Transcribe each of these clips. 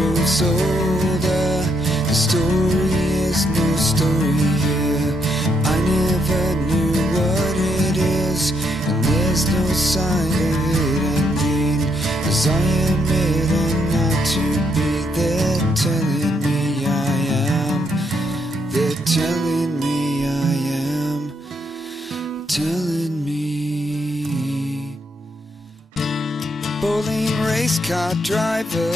grows older, the story is no story here. I never knew what it is, and there's no sign of it ending, as I am it and not to be. They're telling me I am, they're telling me I am, telling me. Bowling race car driver,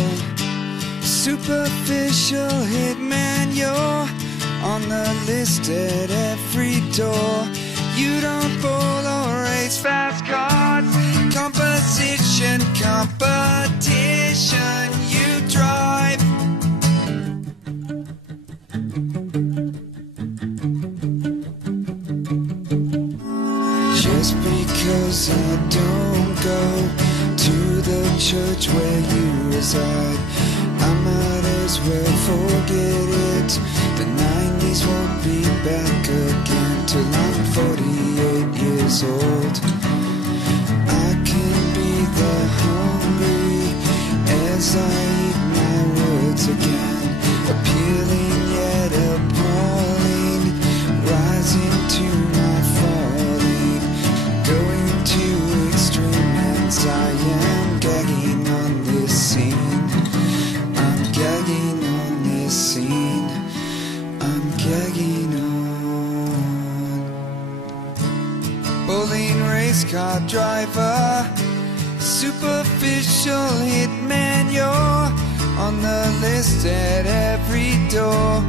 superficial hitman, you're on the list at every door. You don't bowl or race fast cars, composition, competition, you drive. Just because I don't go to the church where you reside, I might as well forget it. The 90s won't be back again till I'm 48 years old. I can be the hungry as I eat my words again, appealing yet appalling, rising to my falling, going to extreme ends. I am gagging on this scene, I'm gagging on this scene, I'm gagging on. Bowling race car driver, superficial hitman, you're on the list at every door.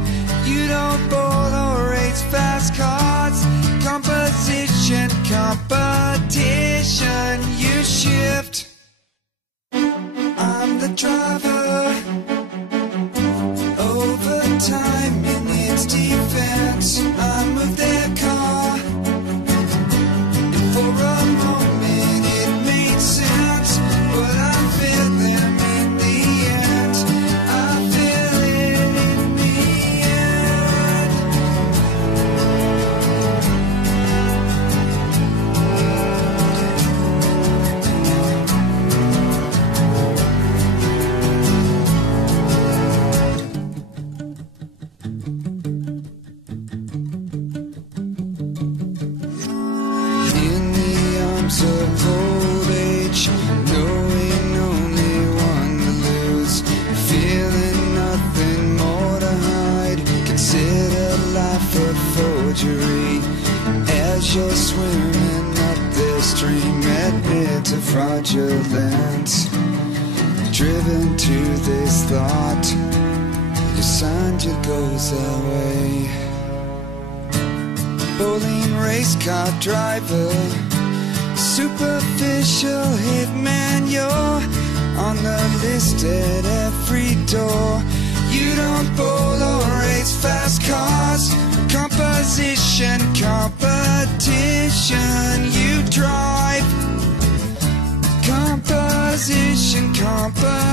You don't bowl or race fast cars, composition, competition, you shift. I'm the driver, over time in its defense. I move their car, and for a moment it made sense, but I feel them in the end. I feel it in the end. In the arms of old age, knowing only one to lose, feeling nothing more to hide, consider life a forgery. As you're swimming up the stream, admit to fraudulence, driven to this thought, you signed your goals away. Bowling race car driver, superficial hitman, you're on the list at every door. You don't bowl or race fast cars, composition, competition, you drive. Composition, competition,